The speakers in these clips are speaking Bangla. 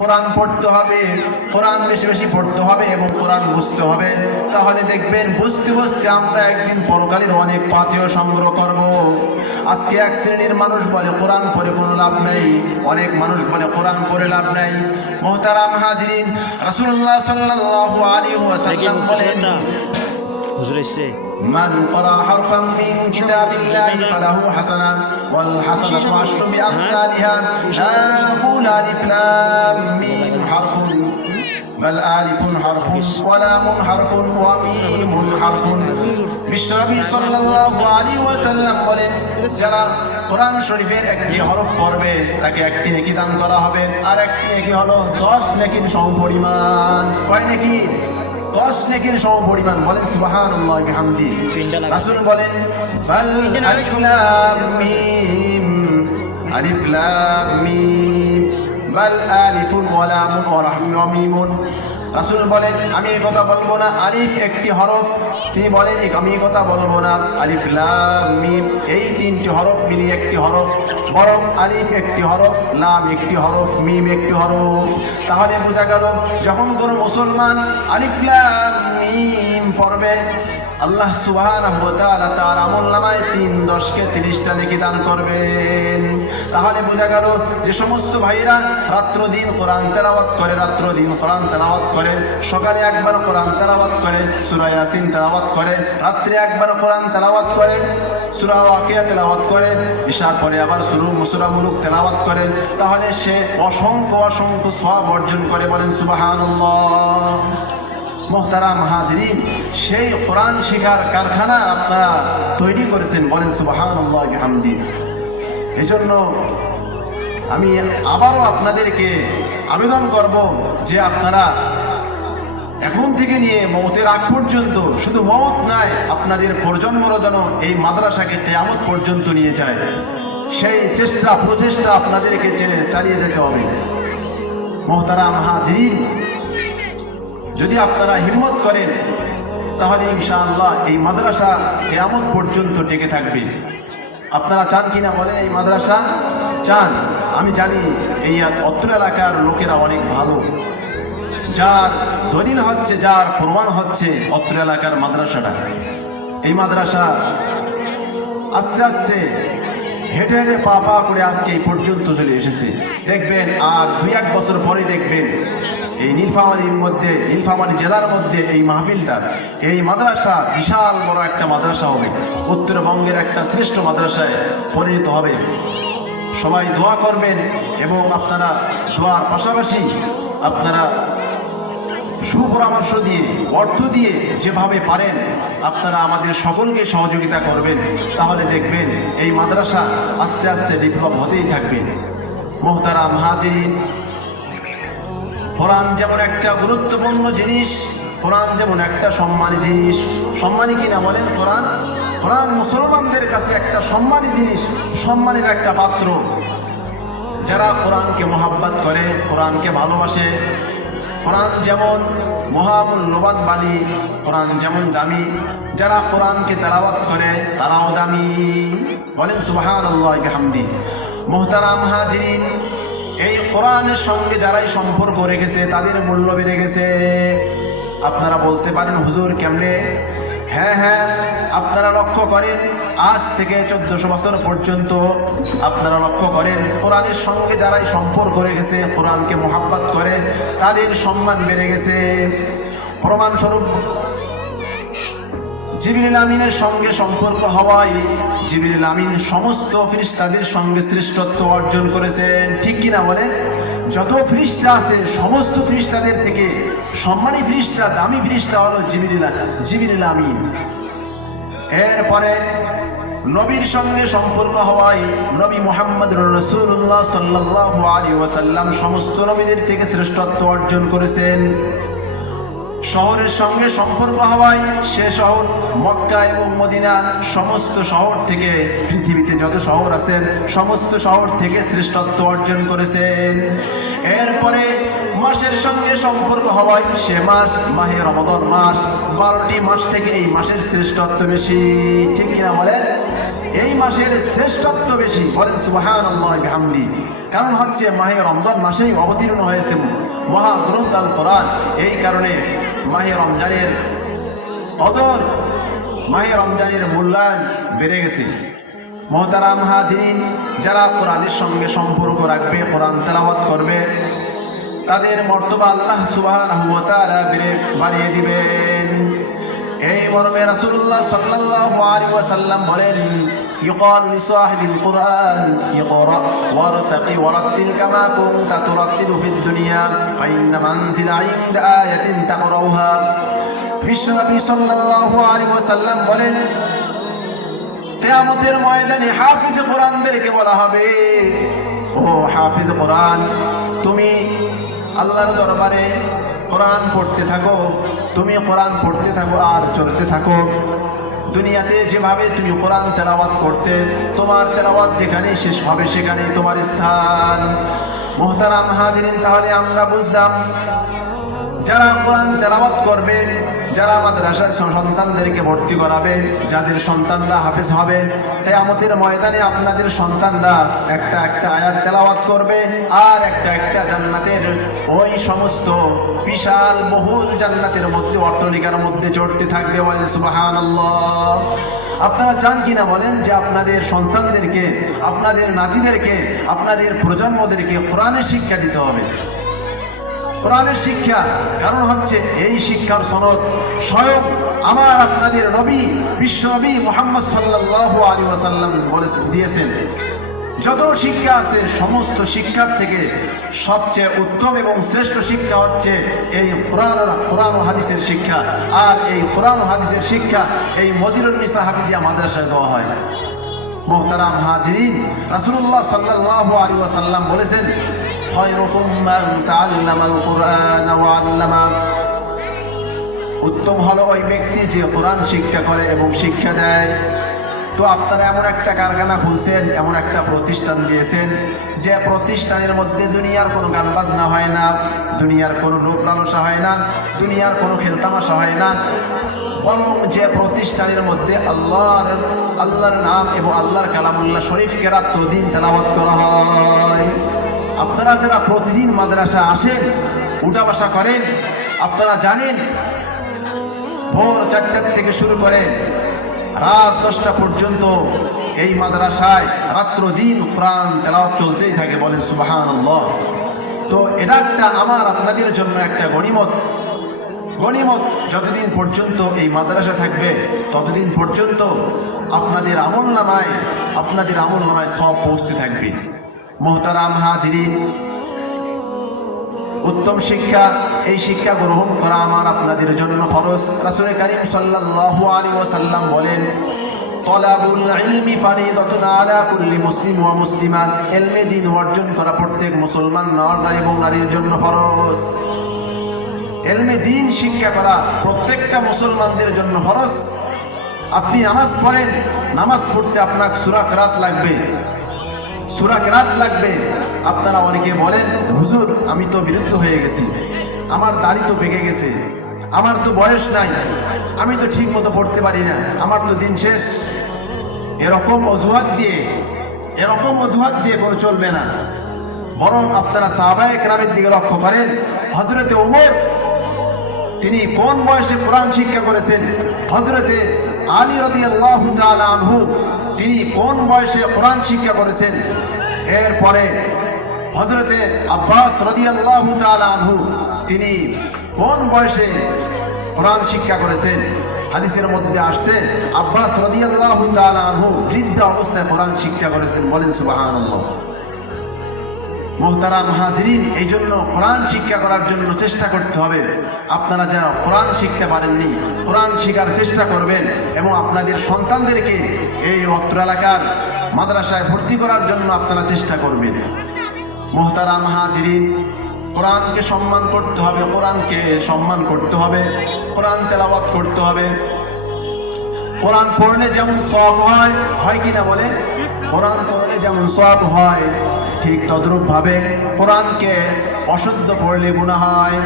কোরআন পড়তে হবে, কোরআন বেশি বেশি পড়তে হবে এবং কোরআন বুঝতে হবে। তাহলে দেখবেন বুঝতে বুঝতে আমরা একদিন পরকালের অনেক পাথেয় সংগ্রহ করব। আজকে এক শ্রেণীর মানুষ বলে কোরআন পড়ে কোনো লাভ নেই, অনেক মানুষ বলে কোরআন পড়ে লাভ নেই। মুহতারাম হাজিরিন, রাসূলুল্লাহ সাল্লাল্লাহু আলাইহি ওয়াসাল্লাম বলেন, হুজুর এসে من قرأ حرفا من كتاب الله فله حسنة والحسنة عشر بأمثالها لا أقول ألف لام ميم حرف بل ألف حرف ولام حرف وميم حرف। বিশ্বনবী সাল্লাল্লাহু আলাইহি ওয়াসাল্লাম বলেন, যারা কোরআন শরীফের একটি হরফ পড়বে তাকে একটি নেকি দান করা হবে, আর একটি নেকি হলো 10 নেকির সমপরিমাণ। কয় নেকি? 10 নেকির সমপরিমাণ। বলেন সুবহানাল্লাহি ওয়া বিহামদি। রাসূল বলেন, বাল আলিফ লাম মিম, আলিফ লাম মিম, বাল আলিফুন ওয়া লামুন ওয়া মিমুন। রাসূল বলেন, আমি এই কথা বলবো না আলিফ একটি হরফ। তিনি বলেন, আমি এই কথা বলবো না আলিফ লাম মিম এই তিনটি হরফ মিলিয়ে একটি হরফ, বরং আলিফ একটি হরফ, লাম একটি হরফ, মিম একটি হরফ। তাহলে বোঝা গেল যখন কোনো মুসলমান আলিফ লাম মিম পড়বে, আল্লাহ সুবহানাহু ওয়া তাআলা তার আমলনামায় 3 10 কে 30টা নেকি দান করবেন। তাহলে বোঝা গেল যে সমস্ত ভাইরা রাত্র দিন কোরআন তেলাওয়াত করে, রাত্র দিন কোরআন তেলাওয়াত করে, সকালে একবার কোরআন তেলাওয়াত করে, সূরা ইয়াসিন তেলাওয়াত করে, রাত্রে একবার কোরআন তেলাওয়াত করে, সূরা ওয়াকিয়া তেলাওয়াত করে, ঈশার পরে আবার সূরা মুলুক তেলাওয়াত করে, তাহলে সে অসংখ্য অসংখ্য সওয়াব অর্জন করে। বলেন সুবহানাল্লাহ। মুহতারাম হাজিরিন, সেই কোরআন শেখার কারখানা আপনারা তৈরি করেছেন। বলেন সুবহানাল্লাহি ওয়া বিহামদি। এজন্য আমি আবারও আপনাদেরকে আবেদন করব যে আপনারা এখন থেকে নিয়ে মওতের আগ পর্যন্ত, শুধু মওত নয়, আপনাদের প্রজন্মরা যেন এই মাদ্রাসাকে কিয়ামত পর্যন্ত নিয়ে যায়, সেই প্রচেষ্টা আপনাদেরকে চালিয়ে যেতে হবে। মুহতারাম হাজিরিন, যদি আপনারা হিম্মত করেন তাহলে ইনশাআল্লাহ এই মাদ্রাসা কিয়ামত পর্যন্ত টিকে থাকবে। আপনারা চান কিনা বলেন? এই মাদ্রাসা চান? আমি জানি এই অত্র এলাকার লোকেরা অনেক ভালো, যার দলিল হচ্ছে, যার প্রমাণ হচ্ছে অত্র এলাকার মাদ্রাসাটা। এই মাদ্রাসা আস্তে আস্তে হেঁটে হেঁটে পা পা করে আজকে এই পর্যন্ত চলে এসেছে। দেখবেন আর 2-1 বছর পরে দেখবেন এই নীলফামারী জেলার মধ্যে এই মাহফিলটা, এই মাদ্রাসা বিশাল বড় একটা মাদ্রাসা হবে, উত্তরবঙ্গের একটা শ্রেষ্ঠ মাদ্রাসায় পরিণত হবে। সবাই দোয়া করবেন এবং আপনারা দোয়ার পাশাপাশি আপনারা সুপরামর্শ দিয়ে, অর্থ দিয়ে, যেভাবে পারেন আপনারা আমাদের সকলকে সহযোগিতা করবেন। তাহলে দেখবেন এই মাদ্রাসা আস্তে আস্তে ডেভেলপ হতেই থাকবে। মুহতারাম হাজিরিন, কোরআন যেমন একটা গুরুত্বপূর্ণ জিনিস, কোরআন যেমন একটা সম্মানী জিনিস। সম্মানী কিনা বলেন? কোরআন মুসলমানদের কাছে একটা সম্মানী জিনিস, সম্মানের একটা পাত্র। যারা কোরআনকে মহাব্বত করে, কোরআনকে ভালোবাসে, কোরআন যেমন মহামূল্যবান বাণী, কোরআন যেমন দামি, যারা কোরআনকে তেলাওয়াত করে তারাও দামি। বলেন সুবহানাল্লাহি ওয়া বিহামদি। মুহতারাম হাজিরিন, এই কোরআনের সঙ্গে যারাই সম্পর্ক রেখেছে তাদের মূল্য বেড়ে গেছে। আপনারা বলতে পারেন হুজুর কেমনে? হ্যাঁ, আপনারা লক্ষ্য করেন আজ থেকে 1400 বছর পর্যন্ত আপনারা লক্ষ্য করেন কোরআনের সঙ্গে যারাই সম্পর্ক রেখেছে, কোরআনকে মহাব্বত করে, তাদের সম্মান বেড়ে গেছে। প্রমাণস্বরূপ জিবরিল আমিনের সঙ্গে সম্পর্ক হওয়ায় জিবরিল আমিন সমস্ত ফেরেশতাদের সঙ্গে শ্রেষ্ঠত্ব অর্জন করেছেন। ঠিক কিনা বলেন? যত ফেরেশতা আছে সমস্ত ফেরেশতাদের থেকে সম্মানী ফেরেশতা, দামি ফেরেশতা হলো জিবরিল আমিন। এরপরে নবীর সঙ্গে সম্পর্ক হওয়ায় নবী মুহাম্মদুর রাসূলুল্লাহ সাল্লাল্লাহু আলাইহি ওয়াসাল্লাম সমস্ত নবীদের থেকে শ্রেষ্ঠত্ব অর্জন করেছেন। শহরের সঙ্গে সম্পর্ক হওয়ায় সে শহর মক্কা এবং মদিনা সমস্ত শহর থেকে, পৃথিবীতে যত শহর আছেন সমস্ত শহর থেকে শ্রেষ্ঠত্ব অর্জন করেছেন। এরপরে মাসের সঙ্গে সম্পর্ক হওয়ায় সে মাস মাহে রমাদান মাস, 12টি মাস থেকে এই মাসের শ্রেষ্ঠত্ব বেশি। ঠিক কিনা বলেন? এই মাসের শ্রেষ্ঠত্ব বেশি। বলেন সুবহানাল্লাহি ওয়া বিহামদি। কারণ হচ্ছে মাহে রমজান মাসেই অবতীর্ণ হয়েছে মহাগ্রন্থ আল কোরআন। এই কারণে মাহে রমজানের কদর, মাহে রমজানের মূল্যায়ন বেড়ে গেছে। মোহতারাম হাজিরিন, যারা কোরআনের সঙ্গে সম্পর্ক রাখবে, কোরআন তেলাওয়াত করবে, তাদের মর্তবা আল্লাহ সুবহানাহু ওয়া তাআলা বাড়িয়ে দিবেন। এই মর্মে রাসূলুল্লাহ সাল্লাল্লাহু আলাইহি ওয়াসাল্লাম বলেন, ইউকালু লিসাহিবিল কুরআন ইকরা ওয়ারতাকি ওয়ারাত্তিল কামা কুনতা তুরাত্তিলু ফিদ দুনিয়া ফাইন্না মানজিলা ইনদা আয়াতিন তাকরাউহা। বিশ্বনবী সাল্লাল্লাহু আলাইহি ওয়াসাল্লাম বলেন, কিয়ামতের ময়দানে হাফিজ কোরআনদেরকে বলা হবে, ও হাফিজ কোরআন, তুমি আল্লাহর দরবারে কোরআন পড়তে থাকো, তুমি কোরআন পড়তে থাকো আর চলতে থাকো। দুনিয়াতে যেভাবে তুমি কোরআন তেলাওয়াত করতে, তোমার তেলাওয়াত যেখানে শেষ হবে সেখানেই তোমার স্থান। মুহতারাম হাজিরিন, তাহলে আমরা বুঝলাম যারা কোরআন তেলাওয়াত করবে, যারা মাদ্রাসায় সন্তানদেরকে ভর্তি করাবে, যাদের সন্তানরা হাফেজ হবে, কিয়ামতের ময়দানে আপনাদের সন্তানরা একটা একটা আয়াত তেলাওয়াত করবে আর একটা একটা জান্নাতের ওই সমস্ত বিশাল বহুল জান্নাতের মধ্যে, অট্টালিকার মধ্যে চড়তে থাকবে। বলেন সুবহানাল্লাহ। আপনারা চান কিনা বলেন যে আপনাদের সন্তানদেরকে, আপনাদের নাতিদেরকে, আপনাদের প্রজন্মদেরকে কোরআনের শিক্ষা দিতে হবে? কোরআনের শিক্ষা, কারণ হচ্ছে এই শিক্ষার সনদ স্বয়ং আমার আপনাদের নবী বিশ্বনবী মুহাম্মদ সাল্লাল্লাহু আলাইহি ওয়াসাল্লাম দিয়েছেন। যত শিক্ষা আছে সমস্ত শিক্ষার থেকে সবচেয়ে উত্তম এবং শ্রেষ্ঠ শিক্ষা হচ্ছে এই কোরআন ও হাদিসের শিক্ষা। আর এই কোরআন ও হাদিসের শিক্ষা এই মদিনুন্নিসা হাফিজিয়া মাদ্রাসায় দেওয়া হয়। মুহতারাম হাজিরিন, রাসূলুল্লাহ সাল্লাল্লাহু আলাইহি ওয়াসাল্লাম বলেছেন, খায়রুকুম মান তাআল্লামাল কুরআন ওয়া আল্লামা। উত্তম হলো ওই ব্যক্তি যে কোরআন শিক্ষা করে এবং শিক্ষা দেয়। তো আপনারা এমন একটা কারখানা খুলছেন, এমন একটা প্রতিষ্ঠান দিয়েছেন যে প্রতিষ্ঠানের মধ্যে দুনিয়ার কোনো গান বাজনা হয় না, দুনিয়ার কোনো লোক লালসা হয় না, দুনিয়ার কোনো খেলতামাশা হয় না, বরং যে প্রতিষ্ঠানের মধ্যে আল্লাহর নাম এবং আল্লাহর কালামুল্লাহ শরীফকে রাত্রদিন তেলাওয়াত করা হয়। আপনারা যারা প্রতিদিন মাদ্রাসা আসেন, উঠা বসা করেন, আপনারা জানেন ভোর 4টা থেকে শুরু করে রাত 10টা পর্যন্ত এই মাদ্রাসায় রাত্র দিন কোরআন তেলাওয়াত চলতেই থাকে। বলেন সুবহানাল্লাহ। তো এটা একটা আমার আপনাদের জন্য একটা গনিমত। যতদিন পর্যন্ত এই মাদ্রাসা থাকবে ততদিন পর্যন্ত আপনাদের আমলনামায় সব পৌঁছতে থাকবে। মুহতারাম হাজিরিন, উত্তম শিক্ষা, এই শিক্ষা গ্রহণ করা আমার আপনাদের জন্য ফরজ। রাসূল কারীম সাল্লাল্লাহু আলাইহি ওয়াসাল্লাম বলেন, তলাবুল ইলমি ফারিদাতুন আলা কুল্লি মুসলিম ওয়া মুসলিমা। ইলমে দ্বীন অর্জন করা প্রত্যেক মুসলমান নর এবং নারীর জন্য ফরজ। ইলমে দ্বীন শিক্ষা করা প্রত্যেকটা মুসলমানদের জন্য ফরজ। আপনি নামাজ পড়েন, নামাজ পড়তে আপনার সূরা কিরাত লাগবে। আপনারা অনেকে বলেন, হুজুর আমি তো বিরক্ত হয়ে গেছি, আমার দাড়ি তো পেকে গেছে, আমার তো বয়স নাই, আমি তো ঠিক মতো পড়তে পারি না, আমার তো দিন শেষ। এরকম অজুহাত দিয়ে কোনো চলবে না। বরং আপনারা সাহাবায়ে কেরামের দিকে লক্ষ্য করেন। হযরতে ওমর তিনি কোন বয়সে কোরআন শিক্ষা করেছেন? হযরতে আলী রাদিয়াল্লাহু তাআলা আনহু তিনি কোন বয়সে কোরআন শিক্ষা করেছেন? এরপরে হযরতে আব্বাস রাদিয়াল্লাহু তাআলা আনহু তিনি কোন বয়সে কোরআন শিক্ষা করেছেন? হাদিসের মধ্যে আসছে আব্বাস রাদিয়াল্লাহু তাআলা আনহু বৃদ্ধ অবস্থায় কোরআন শিক্ষা করেছেন। বলেন সুবহানাল্লাহ। মুহতারাম হাজিরিন, এই জন্য কোরআন শিক্ষা করার জন্য চেষ্টা করতে হবে। আপনারা যারা কোরআন শিখতে পারেননি, কোরআন শেখার চেষ্টা করবেন এবং আপনাদের সন্তানদেরকে এই অত্র এলাকার মাদ্রাসায় ভর্তি করার জন্য আপনারা চেষ্টা করবেন। মুহতারাম হাজিরিন, কোরআনকে সম্মান করতে হবে, কোরআন তেলাওয়াত করতে হবে। কোরআন পড়লে যেমন সওয়াব হয় কিনা বলেন? কোরআন পড়লে যেমন সওয়াব হয়, ঠিক তদ্রূপ ভাবে কোরআনকে অশুদ্ধ পড়লে গুনাহ হয়।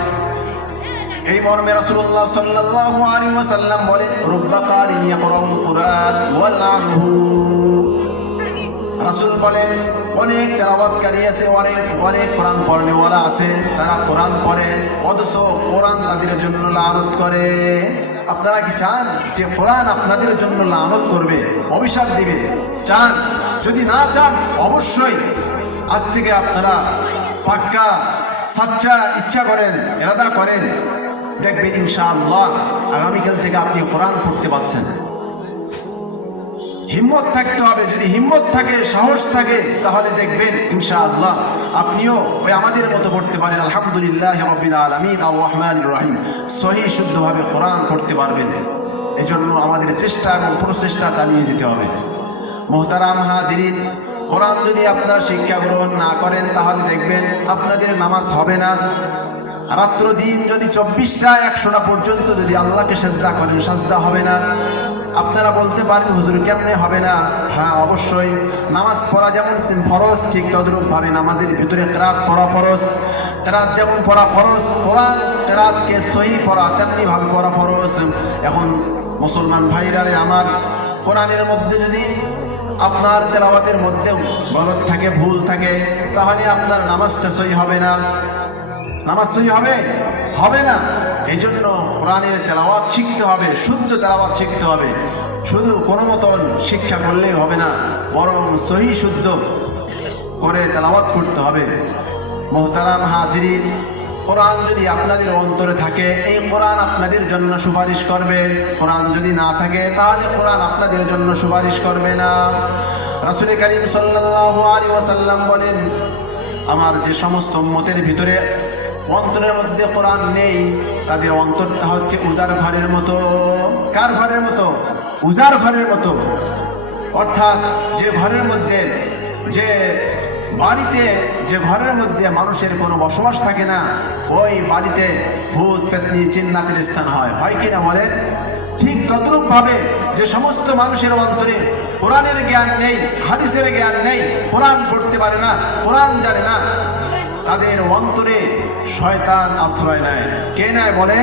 এই মর্মে রাসূলুল্লাহ সাল্লাল্লাহু আলাইহি ওয়াসাল্লাম বলেন, রুব্বা কারিন ইয়াকরাউল কুরআন ওয়াল আনহু। রাসূল বলেন, অনেক তেলাওয়াতকারী আছে, অনেক কোরআন পড়নেওয়ালা আছে, তারা কোরআন পড়ে অথচ কোরআন তাদের জন্য লানত করে। আপনারা কি চান যে কোরআন আপনাদের জন্য লানত করবে, অভিশাপ দিবে? চান? যদি না চান অবশ্যই আজ থেকে আপনারা পাক্কা সাচ্চা ইচ্ছা করেন, ইরাদা করেন, দেখবেন ইনশাআল্লাহ আগামীকাল থেকে আপনি কোরআন পড়তে পারছেন। হিম্মত থাকতে হবে, যদি হিম্মত থাকে, সাহস থাকে, তাহলে দেখবেন ইনশাআল্লাহ আপনিও ওই আমাদের মতো পড়তে পারেন। আলহামদুলিল্লাহ রাব্বিল আলামিন আর রহমানির রহিম সহি শুদ্ধভাবে কোরআন পড়তে পারবেন। এজন্য আমাদের চেষ্টা এবং প্রচেষ্টা চালিয়ে যেতে হবে। মুহতারাম হাজিরিন, কোরআন যদি আপনারা শিক্ষা গ্রহণ না করেন তাহলে দেখবেন আপনাদের নামাজ হবে না। রাত্র দিন যদি 24টা 100টা পর্যন্ত যদি আল্লাহকে সেজদা করেন, সেজদা হবে না। আপনারা বলতে পারেন হুজুর কেমনে হবে না? হ্যাঁ, অবশ্যই নামাজ পড়া যেমন ফরজ, ঠিক তদ্রূপভাবে নামাজের ভিতরে কিরাত পড়া ফরজ। কিরাত যেমন পড়া ফরজ, কোরআন কিরাতকে সহি পড়া তেমনি ভাবে পড়া ফরজ। এখন মুসলমান ভাইরা রে আমার, কোরআনের মধ্যে যদি আপনার তেলাওয়াতের মধ্যে গলত থাকে, ভুল থাকে, তাহলে আপনার নামাজটা সহি হবে না। নামাজ সহি হবে? হবে না। এই জন্য কোরআনের তেলাওয়াত শিখতে হবে, শুদ্ধ তেলাওয়াত শিখতে হবে। শুধু কোনো মতন শিক্ষা করলেই হবে না, বরং সহি শুদ্ধ করে তেলাওয়াত করতে হবে। মুহতারাম হাজিরিন, কোরআন যদি আপনাদের অন্তরে থাকে, এই কোরআন আপনাদের জন্য সুপারিশ করবে। কোরআন যদি না থাকে তাহলে কোরআন আপনাদের জন্য সুপারিশ করবে না। রাসূল করিম সাল্লাল্লাহু আলাইহি ওয়াসাল্লাম বলেন, আমার যে সমস্ত উম্মতের ভিতরে অন্তরের মধ্যে কোরআন নেই, তাদের অন্তরটা হচ্ছে উজার ঘরের মতো। কার ঘরের মতো? উজার ঘরের মতো। অর্থাৎ যে ঘরের মধ্যে, যে বাড়িতে, যে ঘরের মধ্যে মানুষের কোনো বসবাস থাকে না, ওই বাড়িতে ভূত পেতনি জিন্নাতের স্থান হয়, হয় কিনা বলেন? ঠিক তদ্রূপভাবে যে সমস্ত মানুষের অন্তরে কোরআনের জ্ঞান নেই, হাদিসের জ্ঞান নেই, কোরআন পড়তে পারে না, কোরআন জানে না, তাদের অন্তরে শয়তান আশ্রয় নেয়। কে নেয় বলে?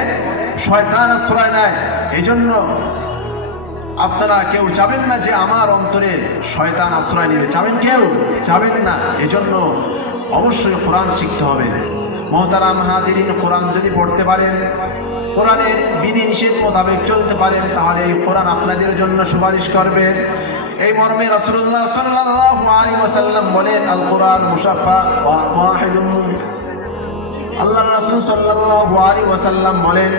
শয়তান আশ্রয় নেয়। এই জন্য আপনারা কেউ চাবেন না যে আমার অন্তরে শয়তান আশ্রয় নেবে, চাবেন? কেউ চাবেন না। এজন্য অবশ্যই কোরআন শিখতে হবে। মুহতারাম হাজিরিন, কোরআন যদি পড়তে পারেন, কোরআনের বিধি নিষেধ মোতাবেক চলতে পারেন, তাহলে এই কোরআন আপনাদের জন্য সুপারিশ করবে। এই মর্মে রাসূলুল্লাহ সাল্লাল্লাহু আলাইহি ওয়াসাল্লাম বলেন, আল কোরআন মুশাফফা ওয়া ওয়াহিদুন। আল্লাহর রাসূল সাল্লাল্লাহু আলাইহি ওয়াসাল্লাম বলেন,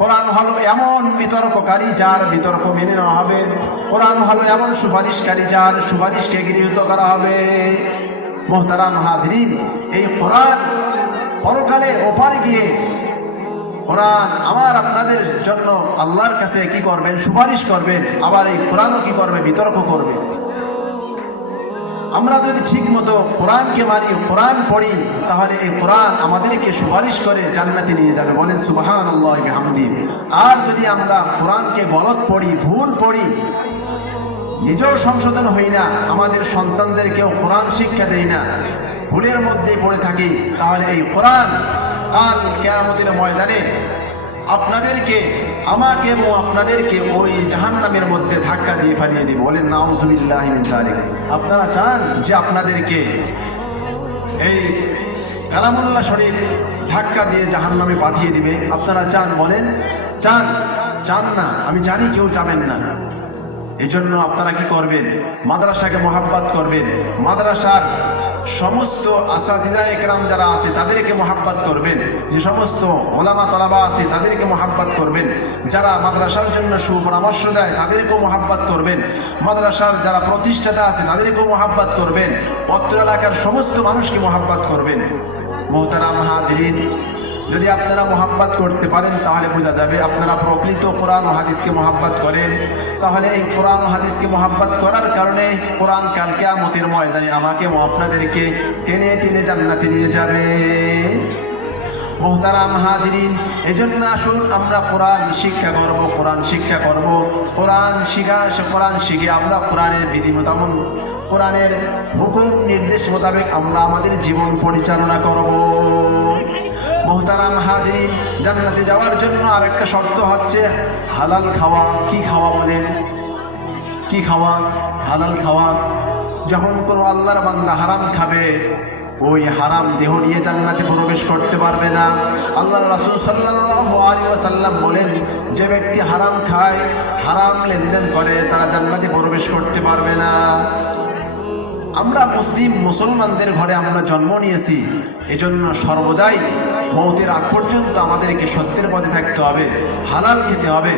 কোরআন হলো এমন বিতর্ককারী যার বিতর্ক মেনে নেওয়া হবে। কোরআন হলো এমন সুপারিশকারী যার সুপারিশকে গৃহীত করা হবে। মুহতারাম হাজিরিন, এই কোরআন পরকালে ওপারে গিয়ে কোরআন আমার আপনাদের জন্য আল্লাহর কাছে কি করবেন? সুপারিশ করবেন। আবার এই কোরআনও কি করবে? বিতর্ক করবে। আমরা যদি ঠিক মতো কোরআনকে মানি, কোরআন পড়ি, তাহলে এই কোরআন আমাদেরকে সুপারিশ করে জান্নাতে নিয়ে যাবে। বলেন সুবহানাল্লাহি বিহামদিহি। আর যদি আমরা কোরআনকে গলত পড়ি, ভুল পড়ি, নিজেও সংশোধন হই না, আমাদের সন্তানদেরকেও কোরআন শিক্ষা দেই না, ভুলের মধ্যেই পড়ে থাকি, তাহলে এই কোরআন কাল কিয়ামতের ময়দানে আপনাদেরকে, আমাকে এবং আপনাদেরকে ওই জাহান্নামের মধ্যে ধাক্কা দিয়ে ফেলিয়ে দিবে। বলেন নাউযুবিল্লাহি মিন যালিক। আপনারা চান যে আপনাদেরকে এই কালামুল্লাহ শরীফ ধাক্কা দিয়ে জাহান্নামে পাঠিয়ে দিবে? আপনারা চান? বলেন চান? চান না, আমি জানি কেউ চাবেন না। এই জন্য আপনারা কি করবেন? মাদ্রাসাকে মহাব্বত করবেন। মাদ্রাসার সমস্ত আসাতিজা একরাম যারা আছে তাদেরকে মহাব্বত করবেন। যে সমস্ত ওলামা তলাবা আছে তাদেরকে মহাব্বত করবেন। যারা মাদ্রাসার জন্য সুপরামর্শ দেয় তাদেরকেও মহাব্বত করবেন। মাদ্রাসার যারা প্রতিষ্ঠাতা আছে তাদেরকেও মহাব্বত করবেন। অত্র এলাকার সমস্ত মানুষকে মহাব্বত করবেন। মুহতারাম হাজিরিন, যদি আপনারা মহাব্বত করতে পারেন তাহলে বোঝা যাবে আপনারা প্রকৃত কোরআন ও হাদিসকে মহাব্বত করেন। তাহলে এই কোরআন ও হাদিসকে মহাব্বত করার কারণে কোরআন কাল কিয়ামতের ময়দানে আমাকে ও আপনাদেরকে টেনে টেনে জান্নাতে নিয়ে যাবে। মুহতারাম হাজিরিন, এজন্য আসুন আমরা কোরআন শিক্ষা করব, কোরআন শিক্ষা করব, কোরআন শিখে আমরা কোরআনের বিধি মোতাবেক, কোরআনের হুকুম নির্দেশ মোতাবেক আমরা আমাদের জীবন পরিচালনা করব। মুহতারাম হাজিরিন, জান্নাতে যাওয়ার জন্য আরেকটা শর্ত হচ্ছে হালাল খাওয়া। কি খাওয়া বলেন? কি খাওয়া? হালাল খাওয়া। যখন কোনো আল্লাহর বান্দা হারাম খাবে, ওই হারাম দেহ নিয়ে জান্নাতে প্রবেশ করতে পারবে না। আল্লাহর রাসূল সাল্লাল্লাহু আলাইহি ওয়াসাল্লাম বলেন, যে ব্যক্তি হারাম খায়, হারাম লেনদেন করে, তারা জান্নাতে প্রবেশ করতে পারবে না। আমরা মুসলমানদের ঘরে আমরা জন্ম নিয়েছি, এজন্য সর্বদাই মওতের আগ পর্যন্ত আমাদেরকে সত্যের পথে থাকতে হবে, হালাল খেতে হবে,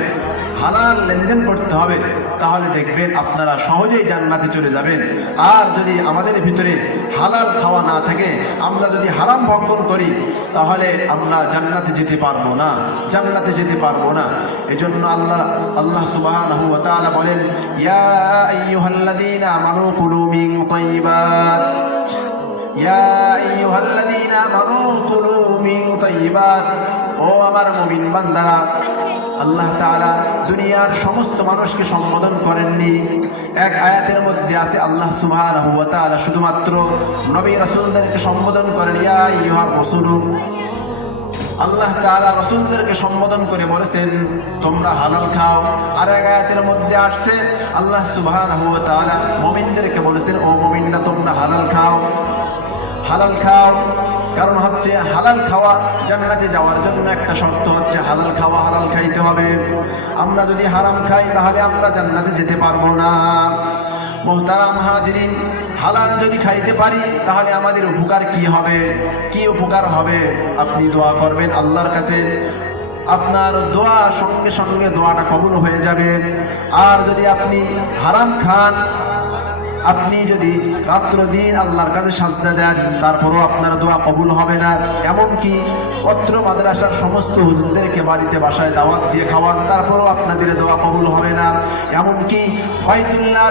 হালাল লেনদেন করতে হবে। তাহলে দেখবেন আপনারা সহজেই জান্নাতে চলে যাবেন। আর যদি আমাদের ভিতরে হালাল খাওয়া না থাকে, আমরা যদি হারাম ভক্ষণ করি, তাহলে আমরা জান্নাতে যেতে পারবো না, জান্নাতে যেতে পারবো না। এজন্য আল্লাহ সুবহানাহু ওয়া তাআলা বলেন, ইয়া আইয়ুহাল্লাযীনা আমানু কুলু মিন তাইয়্যিবাত, ইয়া আইয়ুহাল্লাযীনা আমানু কুলু মিন তাইয়্যিবাত। ও আমার মুমিন বান্দারা, আল্লাহ তাআলা দুনিয়ার সমস্ত মানুষকে সম্বোধন করেননি। এক আয়াতের মধ্যে আছে আল্লাহ সুবহানাহু ওয়া তাআলা শুধুমাত্র নবী রাসূলদেরকে সম্বোধন করেন, ইয়া আইয়ুহার রাসূলু। আল্লাহ তাআলা রাসূলদেরকে সম্বোধন করে বলেছেন, তোমরা হালাল খাও। আর এক আয়াতের মধ্যে আসছে আল্লাহ সুবহানাহু ওয়া তাআলা মুমিনদেরকে বলেছেন, ও মুমিনরা তোমরা হালাল খাও, হালাল খাও। কারণ হচ্ছে হালাল খাওয়া জান্নাতে যাওয়ার জন্য একটা শর্ত হচ্ছে হালাল খাওয়া, হালাল খাইতে হবে। আমরা যদি হারাম খাই তাহলে আমরা জান্নাতে যেতে পারবো না। মুহতারাম হাজিরিন, হালাল যদি খাইতে পারি তাহলে আমাদের উপকার কি হবে? কি উপকার হবে? আপনি দোয়া করবেন আল্লাহর কাছে, আপনার দোয়া সঙ্গে সঙ্গে দোয়াটা কবুল হয়ে যাবে। আর যদি আপনি হারাম খান, আপনি যদি রাত্র দিন আল্লাহর কাছে সাজদা দেন, তারপরও আপনার দোয়া কবুল হবে না। এমনকি অত্র মাদ্রাসার সমস্ত হুজুরদেরকে বাড়িতে বাসায় দাওয়াত দিয়ে খাওয়ান, তারপরও আপনাদের দোয়া কবুল হবে না। এমনকি বাইতুল্লাহ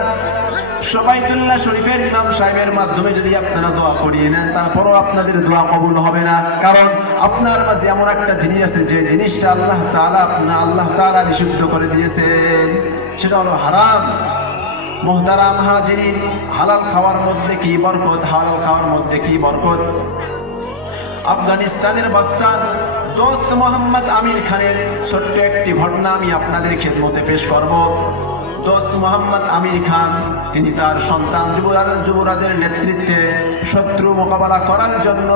শরীফের ইমাম সাহেবের মাধ্যমে যদি আপনারা দোয়া করিয়ে নেন, তারপরও আপনাদের দোয়া কবুল হবে না। কারণ আপনার মাঝে এমন একটা জিনিস আছে, যে জিনিসটা আল্লাহ তাআলা নিষিদ্ধ করে দিয়েছেন, সেটা হলো হারাম। মুহতারাম হাজিরিন, হালাল খাওয়ার মধ্যে কি বরকত, হালাল খাওয়ার মধ্যে কি বরকত। আফগানিস্তানের বাদশাহ দোস্ত মোহাম্মদ আমির খানের ছোট্ট একটি ঘটনা আমি আপনাদের খেদমতে পেশ করব। দোস্ত মোহাম্মদ আমির খান, তিনি তার সন্তান যুবরাজের নেতৃত্বে শত্রু মোকাবেলা করার জন্য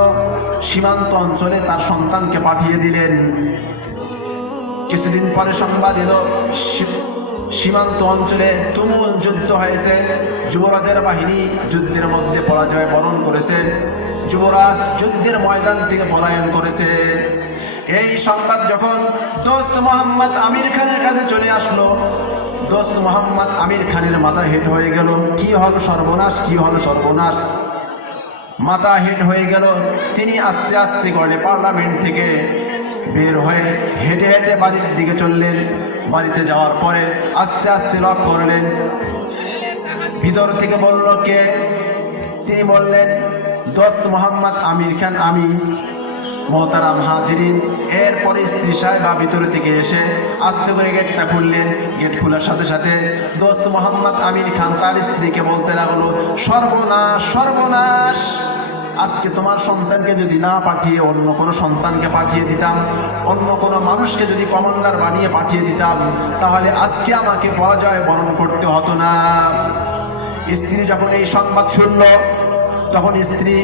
সীমান্ত অঞ্চলে তার সন্তানকে পাঠিয়ে দিলেন। কিছুদিন পরে সংবাদ এলো, সীমান্ত অঞ্চলে তুমুল যুদ্ধ হয়েছে, যুবরাজের বাহিনী যুদ্ধের মধ্যে পরাজয় বরণ করেছে, যুবরাজ যুদ্ধের ময়দান থেকে পলায়ন করেছে। এই সংবাদ যখন দোস্ত মোহাম্মদ আমির খানের কাছে চলে আসলো, দোস্ত মোহাম্মদ আমির খানের মাথা হেট হয়ে গেল। কি হল সর্বনাশ, কি হল সর্বনাশ, মাথা হেট হয়ে গেল। তিনি আস্তে আস্তে করে পার্লামেন্ট থেকে বের হয়ে হেঁটে হেঁটে বাড়ির দিকে চললেন। বাড়িতে যাওয়ার পরে আস্তে আস্তে লক করলেন। ভিতর থেকে বলল, কে? তিনি বললেন, দোস্ত মোহাম্মদ আমির খান আমি। মোহতারাম হাজিরিন, এরপরে স্ত্রী সাহেবা ভিতর থেকে এসে আস্তে করে গেটটা খুললেন। গেট খোলার সাথে সাথে দোস্ত মোহাম্মদ আমির খান তার স্ত্রীকে বলতে লাগলো, সর্বনাশ, সর্বনাশ, আজকে তোমার সন্তানকে যদি না পাঠিয়ে অন্য কোনো সন্তানকে পাঠিয়ে দিতাম, অন্য কোনো মানুষকে যদি কমান্ডার বানিয়ে পাঠিয়ে দিতাম, তাহলে আজকে আমাকে পরাজয় বরণ করতে হতো না। স্ত্রী যখন এই সংবাদ শুনল, তখন স্ত্রী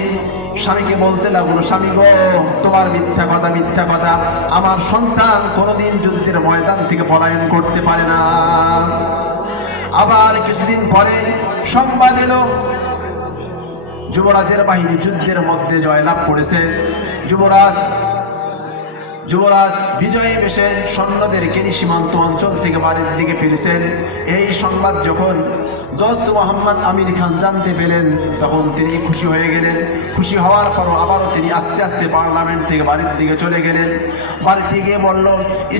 স্বামীকে বলতে লাগলো, স্বামী গো, তোমার মিথ্যা কথা, মিথ্যা কথা, আমার সন্তান কোনোদিন যুদ্ধের ময়দান থেকে পলায়ন করতে পারে না। আবার কিছুদিন পরে সংবাদ এলো, যুবরাজের বাহিনী যুদ্ধের মধ্যে জয়লাভ করেছে। যুবরাজ বিজয়ী বেশে সৈন্যদেরকে সীমান্ত অঞ্চল থেকে বাড়ির দিকে ফিরছেন। এই সংবাদ যখন দোস্ত মোহাম্মদ আমির খান জানতে পেলেন, তখন তিনি খুশি হয়ে গেলেন। খুশি হওয়ার পরও আবারও তিনি আস্তে আস্তে পার্লামেন্ট থেকে বাড়ির দিকে চলে গেলেন। বাড়িতে গিয়ে বলল,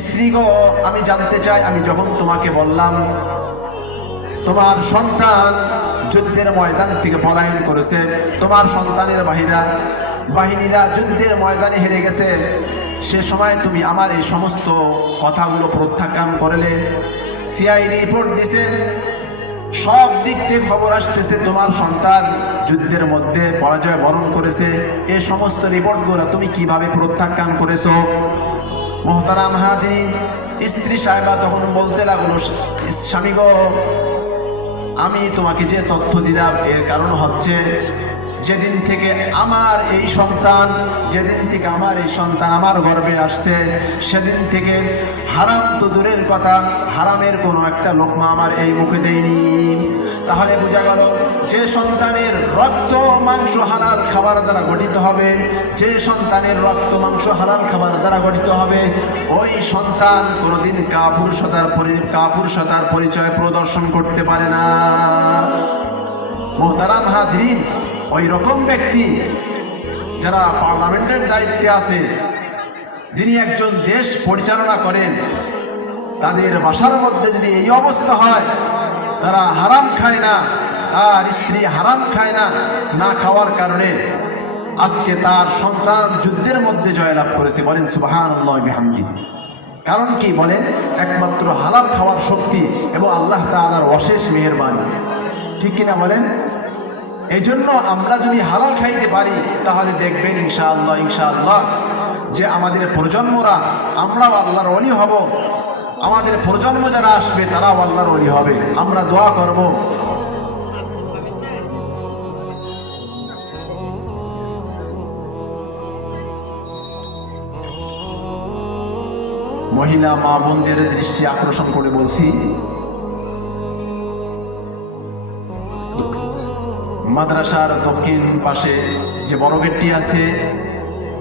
স্ত্রী গো, আমি জানতে চাই, আমি যখন তোমাকে বললাম তোমার সন্তান যুদ্ধের ময়দান থেকে পলায়ন করেছে, তোমার সন্তানের বাহিনীরা যুদ্ধের ময়দানে হেরে গেছে, সে সময় তুমি আমার এই সমস্ত কথাগুলো প্রত্যাখ্যান করলে। সিআইডি রিপোর্ট দিছে, সব দিক থেকে খবর আসতেছে তোমার সন্তান যুদ্ধের মধ্যে পরাজয় বরণ করেছে। এই সমস্ত রিপোর্টগুলো তুমি কিভাবে প্রত্যাখ্যান করেছো? মোহতারাম হাজিরিন, স্ত্রী সাহেবা তখন বলতে লাগলো, স্বামী গো, আমি তোমাকে যে তথ্য দিলাম এর কারণ হচ্ছে যেদিন থেকে আমার এই সন্তান আমার গর্ভে আসছে সেদিন থেকে হারাম তো দূরের কথা, হারামের কোনো একটা লোকমা আমার এই মুখে দেয়নি। তাহলে বোঝা গেল যে সন্তানের রক্ত মাংস হালাল খাবার দ্বারা গঠিত হবে, যে সন্তানের রক্ত মাংস হালাল খাবার দ্বারা গঠিত হবে, ওই সন্তান কোনোদিন কাপুরুষতার পরিচয় প্রদর্শন করতে পারে না। মোহতারাম হাজরিন, ওই রকম ব্যক্তি যারা পার্লামেন্টের দায়িত্বে আছে, যিনি একজন দেশ পরিচালনা করেন, তাদের বাসার মধ্যে যদি এই অবস্থা হয়, তারা হারাম খায় না, তার স্ত্রী হারাম খায় না, না খাওয়ার কারণে আজকে তার সন্তান যুদ্ধের মধ্যে জয়লাভ করেছে। বলেন সুবহানাল্লাহ বিহামদিহি। কারণ কি বলেন? একমাত্র হালাল খাওয়ার শক্তি এবং আল্লাহ তাআলার অশেষ মেহেরবানি, ঠিক কিনা বলেন? এই জন্য আমরা যদি হালাল খাইতে পারি তাহলে দেখবেন ইনশাআল্লাহ যে আমাদের প্রজন্মরা, আমরাও আল্লাহর ওলি হব, আমাদের প্রজন্ম যারা আসবে তারাও আল্লাহর ওলি হবে। আমরা দোয়া করব মহিলা মা বোনদের দৃষ্টি আকর্ষণ করে বলছি, মাদ্রাসার দক্ষিণ পাশে যে বড় গেটটি আছে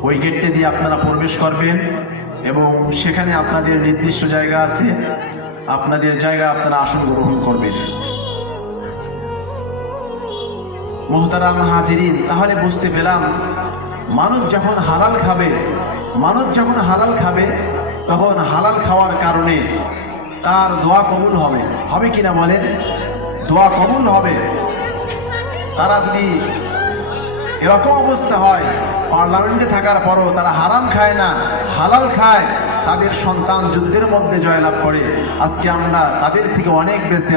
ওই গেটটি দিয়ে আপনারা প্রবেশ করবেন এবং সেখানে আপনাদের নির্দিষ্ট জায়গা আছে, আপনাদের জায়গায় আপনারা আসন গ্রহণ করবেন। মোহতারাম হাজিরিন, তাহলে বুঝতে পেলাম মানুষ যখন হালাল খাবে তখন হালাল খাওয়ার কারণে তার দোয়া কবুল হবে কিনা বলেন? দোয়া কবুল হবে। তারা যদি এরকম অবস্থা হয় পার্লামেন্টে থাকার পরও তারা হারাম খায় না, হালাল খায়, তাদের সন্তান যুদ্ধের মধ্যে জয়লাভ করে, আজকে আমরা তাদের থেকে অনেক বেঁচে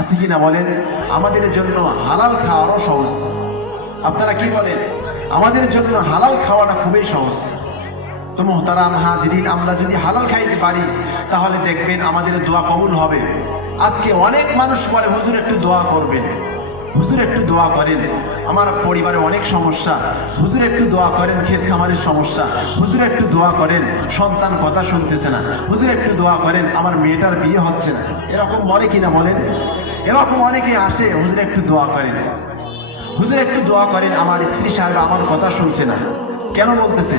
আছি কিনা বলেন? আমাদের জন্য হালাল খাওয়ারও সহজ। আপনারা কি বলেন? আমাদের জন্য হালাল খাওয়াটা খুবই সহজ। তো মোহতারাম হাজরিন, আমরা যদি হালাল খাইতে পারি তাহলে দেখবেন আমাদের দোয়া কবুল হবে। আজকে অনেক মানুষ বলে হুজুর একটু দোয়া করবেন, হুজুর একটু দোয়া করেন, আমার পরিবারে অনেক সমস্যা, হুজুর একটু দোয়া করেন, ক্ষেত খামারের সমস্যা, হুজুর একটু দোয়া করেন, সন্তান কথা শুনতেছে না, হুজুর একটু দোয়া করেন, আমার মেয়েটার বিয়ে হচ্ছে না। এরকম বলে কিনা বলেন? এরকম অনেকে আসে, হুজুর একটু দোয়া করেন, হুজুর একটু দোয়া করেন, আমার স্ত্রী সাহেব আমার কথা শুনছে না। কেন বলতেছে?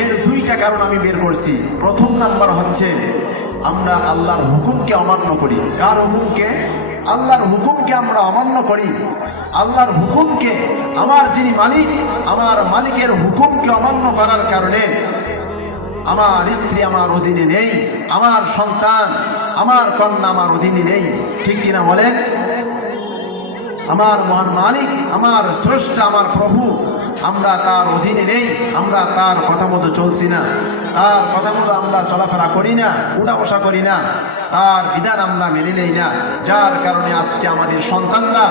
এর দুইটা কারণ আমি বের করছি। প্রথম নাম্বার হচ্ছে আমরা আল্লাহর হুকুমকে অমান্য করি। কার হুকুমকে? আল্লাহর হুকুমকে আমরা অমান্য করি। আল্লাহর হুকুমকে, আমার যিনি মালিক, আমার মালিকের হুকুমকে অমান্য করার কারণে আমার স্ত্রী আমার অধীনে নেই, আমার সন্তান, আমার কন্যা আমার অধীনে নেই, ঠিক কিনা বলেন? আমার মহান মালিক, আমার স্রষ্টা, আমার প্রভু, আমরা তার অধীনে নেই, আমরা তার কথা মতো চলছি না, তার কথা মতো আমরা চলাফেরা করি না, উঠা বসা করি না, তার বিধান আমরা মেনে নেই না। যার কারণে আজকে আমাদের সন্তানরা,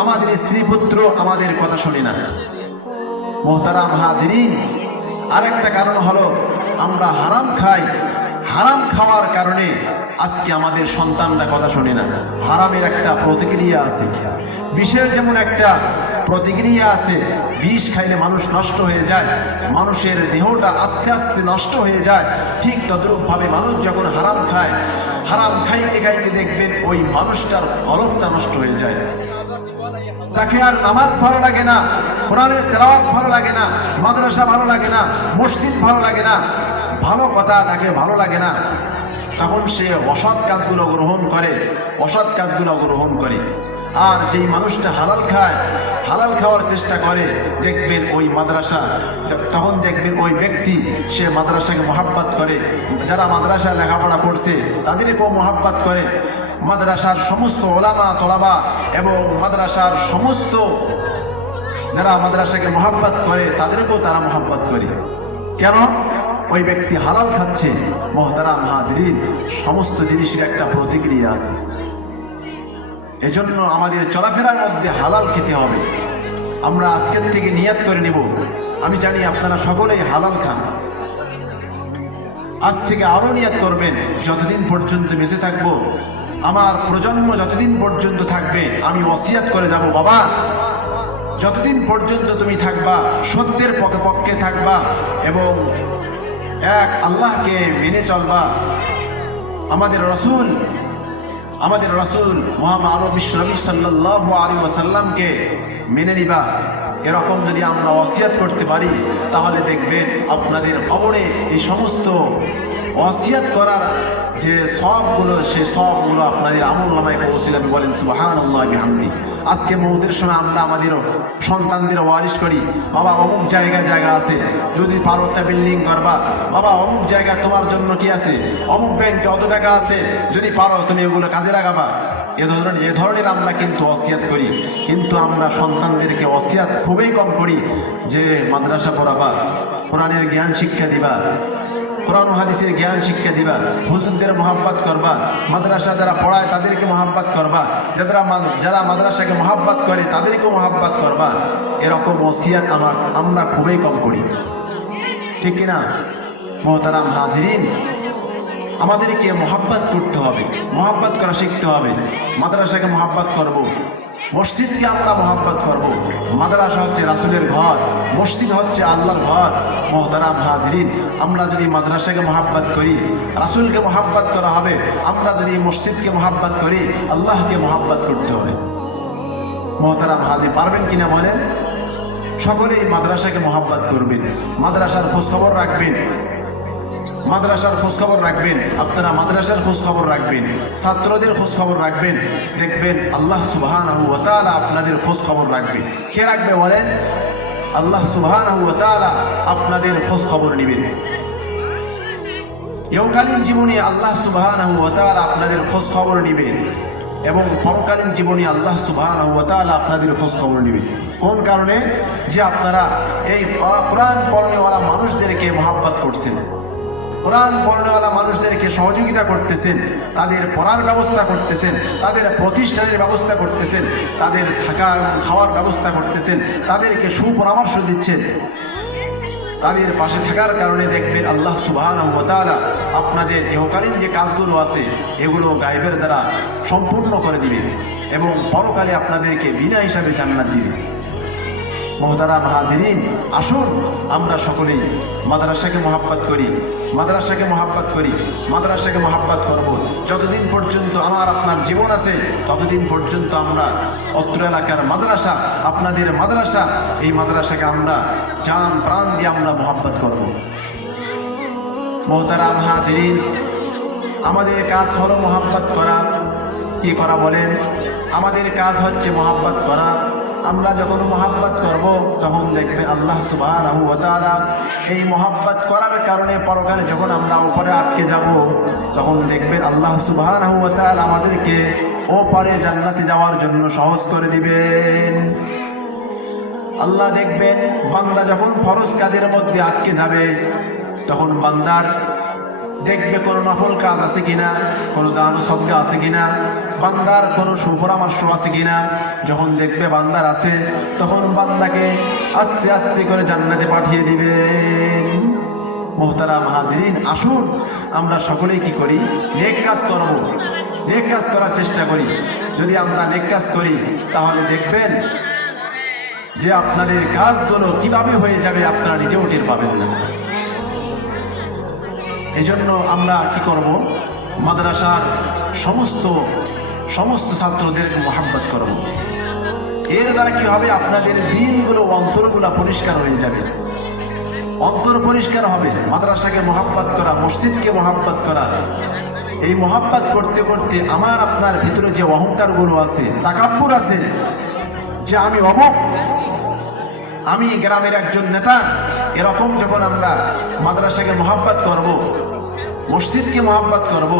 আমাদের স্ত্রী পুত্র আমাদের কথা শোনে না। মোহতারাম হাজিরিন, আরেকটা কারণ হলো আমরা হারাম খাই। হারাম খাওয়ার কারণে আজকে আমাদের সন্তানরা কথা শোনে না। হারামের একটা প্রতিক্রিয়া আছে, বিষের যেমন একটা প্রতিক্রিয়া আছে। বিষ খাইলে মানুষ নষ্ট হয়ে যায়, মানুষের দেহটা আস্তে আস্তে নষ্ট হয়ে যায়। ঠিক তদ্রূপভাবে মানুষ যখন হারাম খায়, হারাম খাইতে খাইতে দেখবেন ওই মানুষটার ফলকটা নষ্ট হয়ে যায়। তাকে আর নামাজ ভালো লাগে না, কোরআনের তেলাওয়াত ভালো লাগে না, মাদ্রাসা ভালো লাগে না, মসজিদ ভালো লাগে না, ভালো কথা তাকে ভালো লাগে না। তখন সে অসৎ কাজগুলো গ্রহণ করে। আর যেই মানুষটা হালাল খায়, হালাল খাওয়ার চেষ্টা করে, দেখবেন ওই মাদ্রাসা, তখন দেখবেন ওই ব্যক্তি সে মাদ্রাসাকে মহাব্বত করে। যারা মাদ্রাসায় লেখাপড়া করছে তাদেরকেও মহাব্বত করে। মাদ্রাসার সমস্ত ওলামা তলাবা এবং মাদ্রাসার সমস্ত যারা মাদ্রাসাকে মহাব্বত করে তাদেরকেও তারা মহাব্বত করে। কেন? ওই ব্যক্তি হালাল খাচ্ছে। মোহতারাম হাজিরিন, সমস্ত জিনিসের একটা প্রতিক্রিয়া আছে। এজন্য আমাদের চলাফেরার মধ্যে হালাল খেতে হবে। আমরা আজকের থেকে নিয়ত করে নেব, আমি জানি আপনারা সকলেই হালাল খান, আজ থেকে আরো নিয়ত করবেন, যতদিন পর্যন্ত বেঁচে থাকবো, আমার প্রজন্ম যতদিন পর্যন্ত থাকবে, আমি ওসিয়াত করে যাব, বাবা যতদিন পর্যন্ত তুমি থাকবা সত্যের পক্ষে থাকবা এবং এক আল্লাহকে মেনে চলবা, আমাদের রসুল মুহাম্মদ বিশ্বনবী সাল্লাল্লাহু আলাইহি ওয়াসাল্লামকে মেনে নিবা। এরকম যদি আমরা ওসিয়াত করতে পারি, তাহলে দেখবেন আপনাদের কবরে এই সমস্ত ওসিয়াত করার যে সবগুলো, সেই সবগুলো আপনাদের আমলনামায় পৌঁছে যাবে। বলেন সুবহানাল্লাহি বিহামদি। আজকে মৌতের সময় আমরা আমাদের সন্তানদের ওয়ারিশ করি, বাবা অমুক জায়গা আছে, যদি পারো একটা বিল্ডিং করবা, বাবা অমুক জায়গা তোমার জন্য কি আছে, অমুক ব্যাংকে অত টাকা আছে, যদি পারো তুমি এগুলো কাজে লাগাবা। এ ধরনের আমরা কিন্তু ওসিয়াত করি, কিন্তু আমরা সন্তানদেরকে ওসিয়াত খুবই কম করি যে মাদ্রাসা পড়াবা, কোরআনের জ্ঞান শিক্ষা দিবা, কোরআন ও হাদিসের জ্ঞান শিক্ষা দিবা, হুজুরদের মহাব্বত করবা, মাদ্রাসা যারা পড়ায় তাদেরকে মহাব্বত করবা, যারা মাদ্রাসাকে মহাব্বত করে তাদেরকেও মহাব্বত করবা। এরকম ওসিয়াত আমরা খুবই কম করি, ঠিক কিনা? মোহতারাম হাজিরিন, আমাদেরকে মহাব্বত করতে হবে, মহাব্বত করা শিখতে হবে। মাদ্রাসাকে মহাব্বত করব, মসজিদকে আমরা মহাব্বত করব। মাদ্রাসা হচ্ছে রাসূলের ঘর, মসজিদ হচ্ছে আল্লাহর ঘর। মোহতারাম হাজিরিন, আমরা যদি মাদ্রাসাকে মহাব্বত করি, রাসূলকে মহাব্বত করা হবে। আমরা যদি মসজিদকে মহাব্বত করি, আল্লাহকে মহাব্বত করতে হবে। মোহতারাম হাজির, পারবেন কিনা বলেন? সকলেই মাদ্রাসাকে মহাব্বত করবেন, মাদ্রাসার খোঁজখবর রাখবেন, মাদ্রাসার খোঁজখবর রাখবেন, আপনারা মাদ্রাসার খোঁজখবর রাখবেন, ছাত্রদের খোঁজখবর রাখবেন। দেখবেন আল্লাহ সুবহানাহু ওয়া তাআলা আপনাদের খোঁজখবর রাখবেন। কে রাখবে বলেন? আল্লাহ সুবহানাহু ওয়া তাআলা আপনাদের খোঁজখবর নেবেন। ইহকালীন জীবনে আল্লাহ সুবহানাহু ওয়া তাআলা আপনাদের খোঁজখবর নেবেন এবং পরকালীন জীবনে আল্লাহ সুবহানাহু ওয়া তাআলা আপনাদের খোঁজখবর নেবেন। কোন কারণে? যে আপনারা এই কোরআন পড়নেওয়ালা মানুষদেরকে মহাব্বত করছেন, কোরআন পড়নেওয়ালা মানুষদেরকে সহযোগিতা করতেছেন, তাদের পড়ার ব্যবস্থা করতেছেন, তাদের প্রতিষ্ঠানের ব্যবস্থা করতেছেন, তাদের থাকা খাওয়ার ব্যবস্থা করতেছেন, তাদেরকে সুপরামর্শ দিচ্ছেন। তাদের পাশে থাকার কারণে দেখবেন আল্লাহ সুবহানাহু ওয়া তাআলা আপনাদের ইহকালীন যে কাজগুলো আছে এগুলো গায়েবের দ্বারা সম্পূর্ণ করে দিবেন এবং পরকালে আপনাদেরকে বিনা হিসাবে জান্নাত দিবেন। মোহতারাম হাজিরিন, আসুন আমরা সকলেই মাদ্রাসাকে মহাব্বত করি, মাদ্রাসাকে মহাব্বত করি, মাদ্রাসাকে মহাব্বত করব। যতদিন পর্যন্ত আমার আপনার জীবন আছে ততদিন পর্যন্ত আমরা অত্র এলাকার মাদ্রাসা, আপনাদের মাদ্রাসা, এই মাদ্রাসাকে আমরা জান প্রাণ দিয়ে আমরা মহাব্বত করব। মোহতারাম হাজিরিন, আমাদের কাজ হলো মহাব্বত করা। কি করা বলেন? আমাদের কাজ হচ্ছে মহাব্বত করা। আমরা যখন মহাব্বত করব তখন দেখবেন আল্লাহ সুবহানাহু ওয়া তাআলা এই মহাব্বত করার কারণে পরকালে যখন আমরা উপরে আটকে যাব তখন দেখবেন আল্লাহ সুবহানাহু ওয়া তাআলা আমাদেরকে ওপারে জান্নাতে যাওয়ার জন্য সহজ করে দিবেন। আল্লাহ দেখবেন বান্দা যখন ফরজ কাজের মধ্যে আটকে যাবে তখন বান্দার দেখবে কোনো নফল কাজ আছে কিনা, কোনো দান সদকা আছে কিনা, বান্দার কোনো সুপরামর্শ আছে কিনা। যখন দেখবে বান্দার আছে তখন বান্দাকে আস্তে আস্তে করে জান্নাতে পাঠিয়ে দিবেন। মোহতারাম হাজিরিন, আসুন আমরা সকলেই কি করি? নেক কাজ করব, নেক কাজ করার চেষ্টা করি। যদি আমরা নেক কাজ করি তাহলে দেখবেন যে আপনাদের কাজগুলো কিভাবে হয়ে যাবে আপনারা নিজেও টের পাবেন না। এই জন্য আমরা কি করব? মাদ্রাসার সমস্ত ছাত্রদেরকে মহাব্বত করব। এর দ্বারা কি হবে? আপনাদের দিলগুলো, অন্তরগুলো পরিষ্কার হয়ে যাবে, অন্তর পরিষ্কার হবে। মাদ্রাসাকে মহাব্বত করা, মসজিদকে মহাব্বত করা, এই মহাব্বত করতে করতে আমার আপনার ভিতরে যে অহংকারগুলো আছে, তাকাব্বুর আছে, যে আমি অমুক, আমি গ্রামের একজন নেতা, এরকম যখন আমরা মাদ্রাসাকে মহাব্বত করব, মসজিদকে মহাব্বত করব,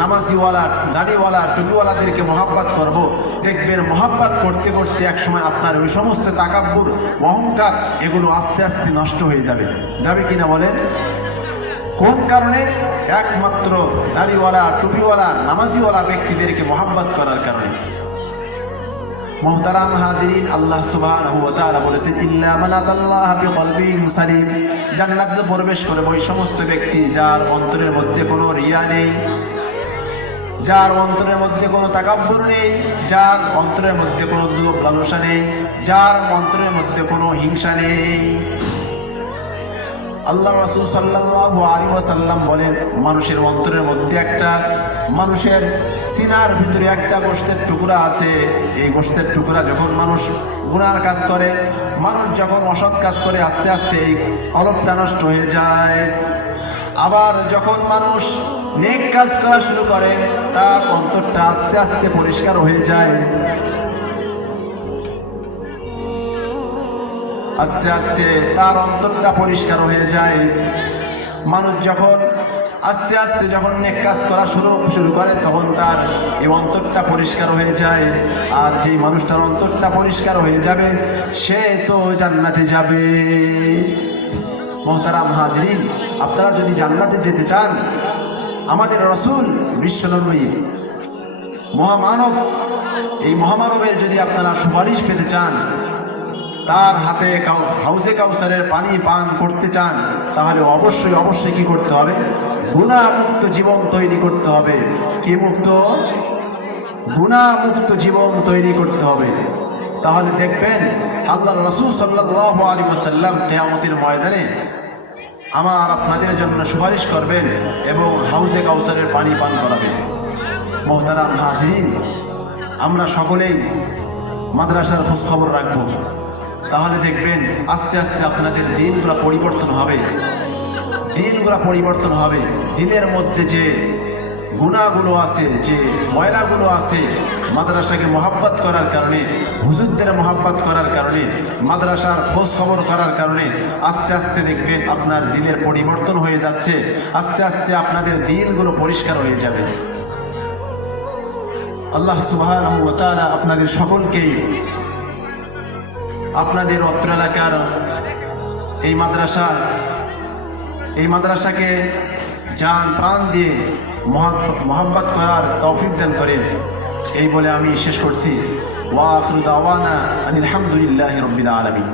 নামাজিওয়ালা, দাড়িওয়ালা, টুপিওয়ালাদেরকে মহাব্বত করব, দেখবেন মহাব্বত করতে করতে একসময় আপনার ওই সমস্ত তাকাব্বুর, অহংকার এগুলো আস্তে আস্তে নষ্ট হয়ে যাবে। যাবে কিনা বলেন? কোন কারণে? একমাত্র দাড়িওয়ালা, টুপিওয়ালা, নামাজিওয়ালা ব্যক্তিদেরকে মহাব্বত করার কারণে। মুহতারাম হাজিরিন, আল্লাহ সুবহানাহু ওয়া তাআলা বলেছেন ইল্লা মান আতাল্লাহ বিকলবিন সালিম। জান্নাতে প্রবেশ করবে ওই সমস্ত ব্যক্তি যার অন্তরের মধ্যে কোনো রিয়া নেই, যার অন্তরের মধ্যে কোনো তাকাব্বুর নেই, যার অন্তরের মধ্যে কোনো লোভ লালসা নেই, যার অন্তরের মধ্যে কোনো হিংসা নেই। আল্লাহ রাসূল সাল্লাল্লাহু আলাইহি ওয়াসাল্লাম বলেন, মানুষের অন্তরের মধ্যে মানুষের সিনার ভিতরে একটা গোশতের টুকরা আছে। এই গোশতের টুকরা যখন মানুষ গুনার কাজ করে, মানুষ যখন অসৎ কাজ করে, আস্তে আস্তে এই কলবটা নষ্ট হয়ে যায়। আবার যখন মানুষ নেক কাজ করা শুরু করে, তার অন্তরটা আস্তে আস্তে পরিষ্কার হয়ে যায়। আস্তে আস্তে তার অন্তরটা পরিষ্কার হয়ে যায়। মানুষ যখন আস্তে আস্তে যখন নেক কাজ করা শুরু করে, তখন তার এই অন্তরটা পরিষ্কার হয়ে যায়। আর যেই মানুষটার অন্তরটা পরিষ্কার হয়ে যাবে, সে তো জান্নাতে যাবে। মুহতারাম হাজিরিন, আপনারা যদি জান্নাতে যেতে চান, আমাদের রাসূল বিশ্বনবী মহামানব, এই মহামানবের যদি আপনারা সুপারিশ পেতে চান, তার হাতে হাউজে কাউসারের পানি পান করতে চান, তাহলে অবশ্যই অবশ্যই কি করতে হবে? গুনাহমুক্ত জীবন তৈরি করতে হবে। কি মুক্ত? গুনাহমুক্ত জীবন তৈরি করতে হবে। তাহলে দেখবেন আল্লাহর রাসূল সাল্লাল্লাহু আলাইহি ওয়াসাল্লাম কিয়ামতের ময়দানে আমার আপনাদের জন্য সুপারিশ করবেন এবং হাউজে কাউসারের পানি পান করাবেন। মুহতারাম হাজিরিন, আমরা সকলেই মাদ্রাসার খোঁজ খবর রাখবো। তাহলে দেখবেন আস্তে আস্তে আপনাদের দিনগুলো পরিবর্তন হবে, দিনগুলো পরিবর্তন হবে। দিনের মধ্যে যে গুনাহগুলো আছে, যে ময়লাগুলো আছে, মাদ্রাসাকে মহাব্বত করার কারণে, হুজুরদের মহাব্বত করার কারণে, মাদ্রাসার খোঁজ খবর করার কারণে আস্তে আস্তে দেখবেন আপনার দিনের পরিবর্তন হয়ে যাচ্ছে। আস্তে আস্তে আপনাদের দিনগুলো পরিষ্কার হয়ে যাবে। আল্লাহ সুবহানাহু ওয়া তাআলা আপনাদের সকলকেই আপনাদের অত্র এলাকার এই মাদ্রাসাকে জান প্রাণ দিয়ে মহাব্বত করার তৌফিক দান করেন। এই বলে আমি শেষ করছি। ওয়া আখিরু দাওয়ানা আনিল হামদুলিল্লাহি রাব্বিল আলামিন।